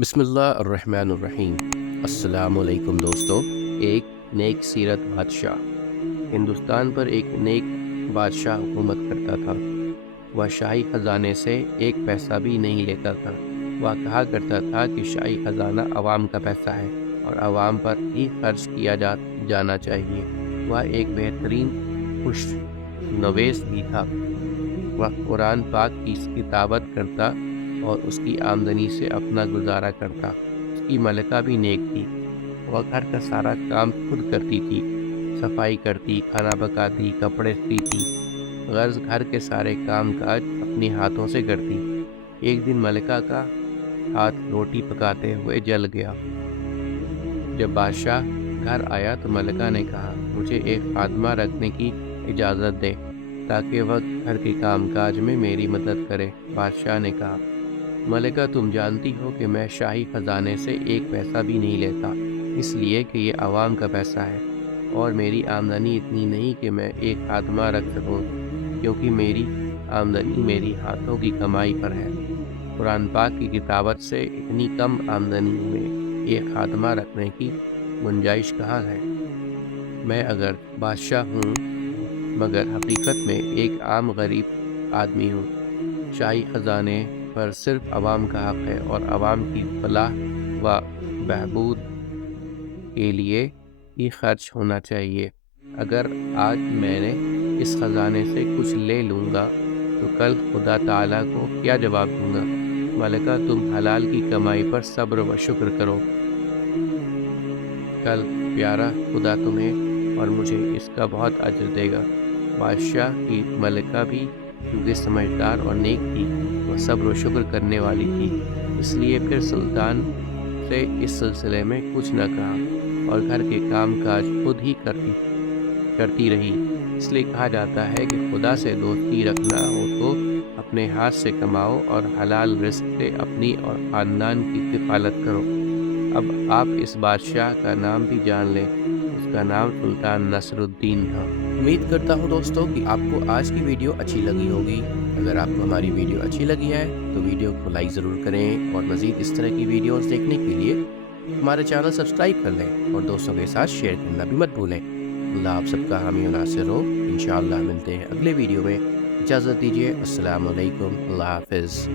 بسم اللہ الرحمن الرحیم۔ السلام علیکم دوستو۔ ایک نیک سیرت بادشاہ۔ ہندوستان پر ایک نیک بادشاہ حکومت کرتا تھا۔ وہ شاہی خزانے سے ایک پیسہ بھی نہیں لیتا تھا۔ وہ کہا کرتا تھا کہ شاہی خزانہ عوام کا پیسہ ہے اور عوام پر ہی خرچ کیا جانا چاہیے۔ وہ ایک بہترین خوش نویس بھی تھا۔ وہ قرآن پاک کی کتابت کرتا اور اس کی آمدنی سے اپنا گزارا کرتا۔ اس کی ملکہ بھی نیک تھی۔ وہ گھر کا سارا کام خود کرتی تھی، صفائی کرتی، کھانا پکاتی، کپڑے سیتی، غرض گھر کے سارے کام کاج اپنے ہاتھوں سے کرتی۔ ایک دن ملکہ کا ہاتھ روٹی پکاتے ہوئے جل گیا۔ جب بادشاہ گھر آیا تو ملکہ نے کہا، مجھے ایک خادمہ رکھنے کی اجازت دے تاکہ وہ گھر کے کام کاج میں میری مدد کرے۔ بادشاہ نے کہا، ملکہ تم جانتی ہو کہ میں شاہی خزانے سے ایک پیسہ بھی نہیں لیتا، اس لیے کہ یہ عوام کا پیسہ ہے، اور میری آمدنی اتنی نہیں کہ میں ایک خادمہ رکھ سکوں، کیونکہ میری آمدنی میری ہاتھوں کی کمائی پر ہے۔ قرآن پاک کی کتابت سے اتنی کم آمدنی میں ایک خادمہ رکھنے کی گنجائش کہاں ہے؟ میں اگر بادشاہ ہوں مگر حقیقت میں ایک عام غریب آدمی ہوں۔ شاہی خزانے پر صرف عوام کا حق ہے اور عوام کی فلاح و بہبود کے لیے ہی خرچ ہونا چاہیے۔ اگر آج میں نے اس خزانے سے کچھ لے لوں گا تو کل خدا تعالیٰ کو کیا جواب دوں گا؟ ملکہ تم حلال کی کمائی پر صبر و شکر کرو، کل پیارا خدا تمہیں اور مجھے اس کا بہت اجر دے گا۔ بادشاہ کی ملکہ بھی کیونکہ سمجھدار اور نیک تھی، وہ صبر و شکر کرنے والی تھی، اس لیے پھر سلطان سے اس سلسلے میں کچھ نہ کہا اور گھر کے کام کاج خود ہی کرتی رہی۔ اس لیے کہا جاتا ہے کہ خدا سے دوستی رکھنا ہو تو اپنے ہاتھ سے کماؤ اور حلال رزق سے اپنی اور خاندان کی کفالت کرو۔ اب آپ اس بادشاہ کا نام بھی جان لیں، اس کا نام سلطان نصر الدین تھا۔ امید کرتا ہوں دوستو کہ آپ کو آج کی ویڈیو اچھی لگی ہوگی۔ اگر آپ کو ہماری ویڈیو اچھی لگی ہے تو ویڈیو کو لائک ضرور کریں، اور مزید اس طرح کی ویڈیوز دیکھنے کے لیے ہمارے چینل سبسکرائب کر لیں اور دوستوں کے ساتھ شیئر کرنا بھی مت بھولیں۔ اللہ آپ سب کا حامی و ناصر ہو۔ انشاءاللہ ملتے ہیں اگلے ویڈیو میں۔ اجازت دیجیے، السلام علیکم، اللہ حافظ۔